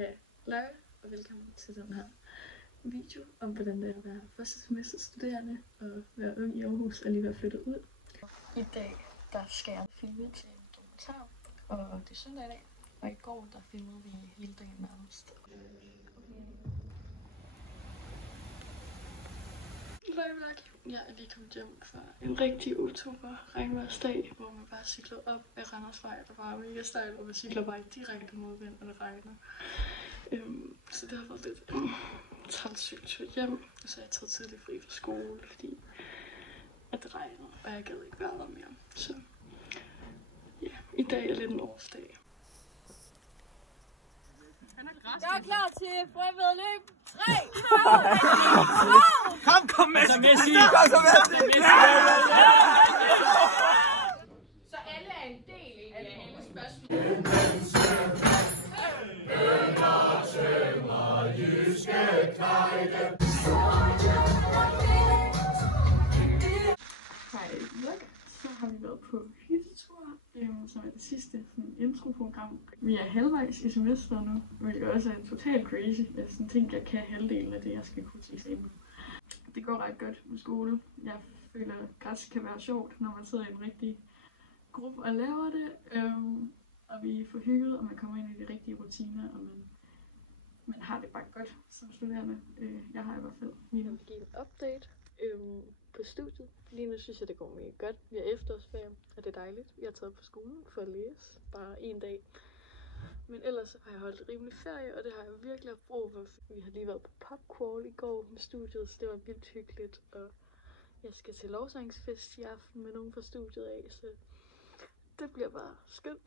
Hallo og velkommen til den her video om hvordan det er at være første semester studerende og være ung i Aarhus og lige være flyttet ud. I dag der skal jeg filme til en dokumentar, og det er søndag i dag, og i går der filmede vi hele dagen nærmest. Jeg er lige kommet hjem fra en rigtig oktober regnværsdag, hvor man bare cyklede op ad Randersvej, der var mega stejl, og man cykler bare direkte modvind, og det regner. Så det har været lidt træls cykeltur hjem, og så er jeg taget tidligt fri fra skole, fordi at det regnede, og jeg gad ikke være der mere. Så ja, i dag er lidt en off-dag. Jeg er klar til fremmedløb. 3, 2, Kom med! Så alle er en del af alle spørgsmål. Hej, så har vi været på hyttetur, som er det sidste introprogram. Vi er halvvejs i semesteret nu, hvilket også er totalt crazy. Jeg tænker, at jeg kan halvdelen af det, jeg skal kunne til eksamen. Det går ret godt med skole. Jeg føler, at græs kan være sjovt, når man sidder i en rigtig gruppe og laver det. Og vi får hygget, og man kommer ind i de rigtige rutiner, og man har det bare godt som studerende. Jeg har i hvert fald. Jeg vil give en update på studiet. Lige nu synes jeg, det går mega godt. Vi har efterårsferie, og det er dejligt. Jeg har taget på skolen for at læse bare en dag. Men ellers har jeg holdt rimelig ferie, og det har jeg virkelig haft brug for. Vi har lige været på popcrawl i går med studiet, så det var vildt hyggeligt. Og jeg skal til lovsangsfest i aften med nogen fra studiet af, så det bliver bare skønt.